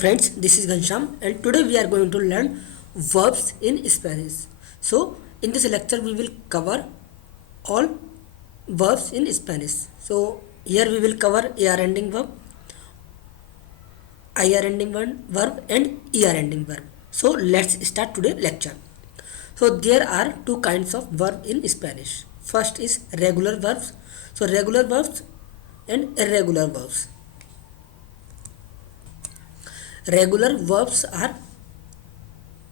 Friends, this is Ghansham and today we are going to learn verbs in Spanish. So, in this lecture we will cover all verbs in Spanish. So, here we will cover AR ending verb, IR ending verb and ER ending verb. So, let's start today lecture. So, there are two kinds of verb in Spanish. First is regular verbs. So, regular verbs and irregular verbs. Regular verbs are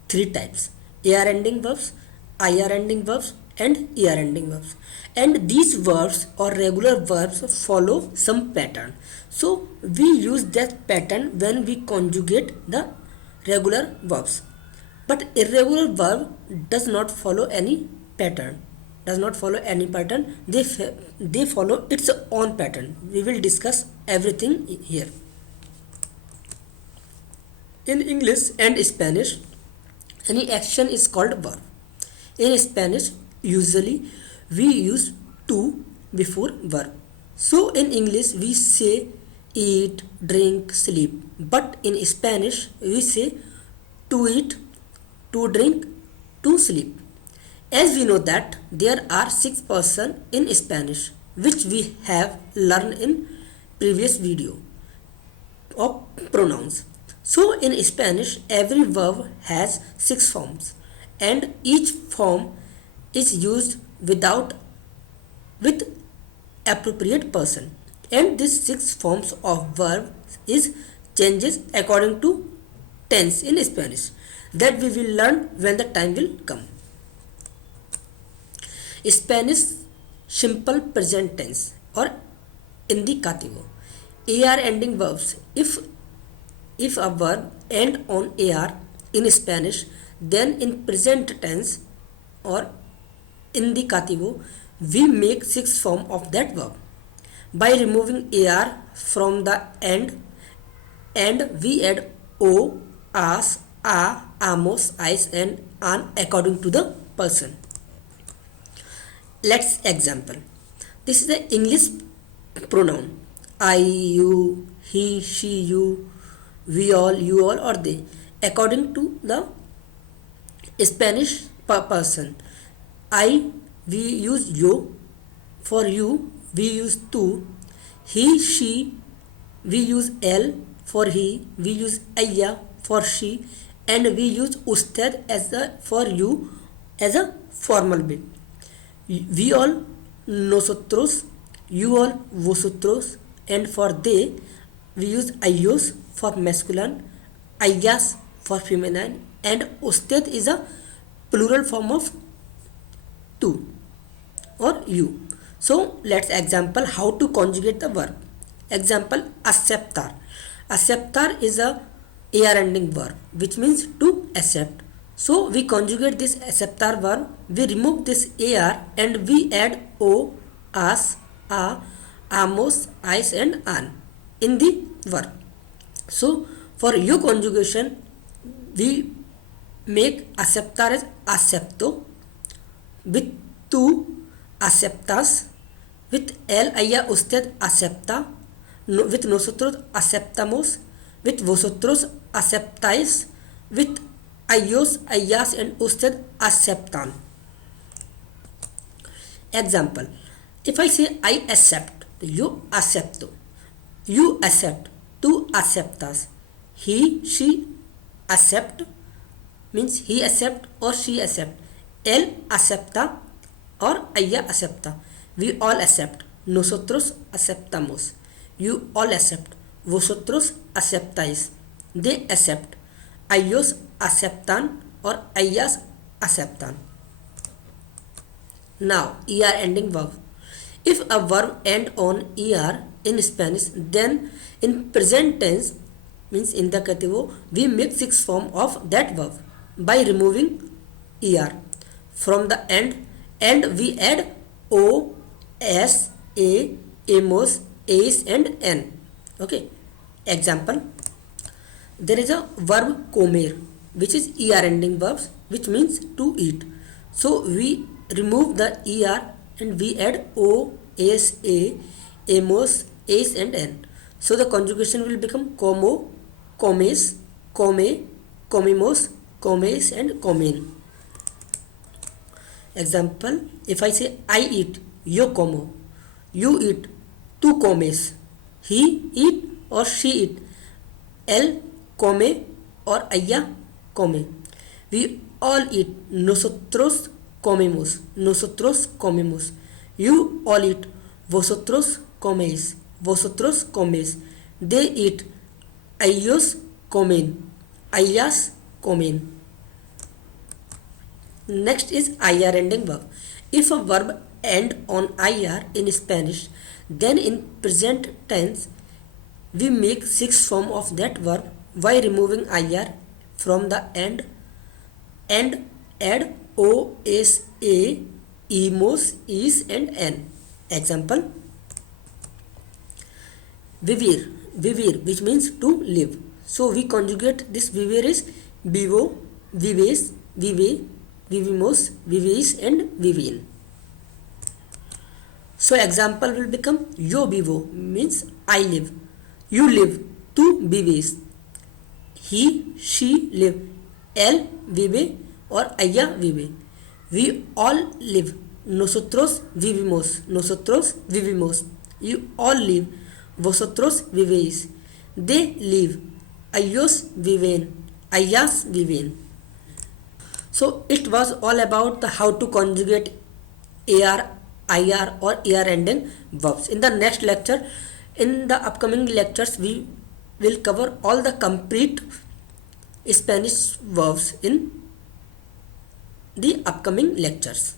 three types: AR ending verbs, IR ending verbs, and ER ending verbs. And these verbs or regular verbs follow some pattern. So we use that pattern when we conjugate the regular verbs. But irregular verb does not follow any pattern. They follow its own pattern. We will discuss everything here. In English and Spanish, any action is called verb. In Spanish, usually we use to before verb. So in English, we say eat, drink, sleep. But in Spanish, we say to eat, to drink, to sleep. As we know that there are 6 persons in Spanish, which we have learned in previous video of pronouns. So in Spanish, every verb has 6 forms and each form is used with appropriate person, and these 6 forms of verb is changes according to tense in Spanish that we will learn when the time will come. Spanish simple present tense or indicativo. AR ending verbs. If a verb end on AR in Spanish, then in present tense or indicativo, we make 6 form of that verb. By removing AR from the end, and we add O, as, a, amos, is and an according to the person. Let's example. This is the English pronoun. I, you, he, she, you, we all, you all, or they. According to the Spanish person, I, we use yo. For you, we use tu. He, she, we use el. For he, we use ella. For she, and we use usted as the for you as a formal bit. We all, nosotros. You all, vosotros, and for they, we use ellos for masculine, ellas for feminine, and usted is a plural form of tu or you. So let's example how to conjugate the verb. Example, aceptar. Aceptar is a AR ending verb which means to accept. So we conjugate this aceptar verb, we remove this AR and we add O, as, a, amos, is and an in the verb. So for your conjugation, we make aceptar as acepto, with tu aceptas, with el, ella, usted acepta, with nosotros aceptamos, with vosotros aceptáis, with ellos, ellas and usted aceptan. Example, if I say I accept, you acepto, you accept, tú aceptas, he, she accept means he accept or she accept, él acepta or ella acepta, we all accept, nosotros aceptamos, you all accept, vosotros aceptáis, they accept, ellos aceptan or ellas aceptan. Now ER ending verb. If a verb end on ER in Spanish, then in present tense means indicativo, we make 6 form of that verb by removing ER from the end, and we add O, S, A, amos, is and n. Okay. Example, there is a verb comer which is ER ending verbs which means to eat. So we remove the ER and we add O, S, A, amos, is and n. So the conjugation will become como, comes, come, comemos, comes and comen. Example, if I say I eat, yo como, you eat, tú comes, he eat or she eat, él come or ella come. We all eat, nosotros comemos, nosotros comemos. You all eat, vosotros coméis, vosotros coméis. They eat, ellos comen, ellas comen. Next is IR ending verb. If a verb end on IR in Spanish, then in present tense we make sixth form of that verb by removing IR from the end and add OS, A, EMOS, is and N. Example, vivir, vivir, which means to live. So we conjugate this vivir is vivo, vives, vive, vivimos, vivis and vivin. So example will become yo vivo means I live, you live, tú vives, he, she live, él vive or ella vive. We all live, nosotros vivimos, nosotros vivimos. You all live, vosotros vivéis. They live, ellos viven, ellas viven. So it was all about the how to conjugate AR, IR or ER ending verbs. In the next lecture, in the upcoming lectures, we will cover all the complete Spanish verbs in the upcoming lectures.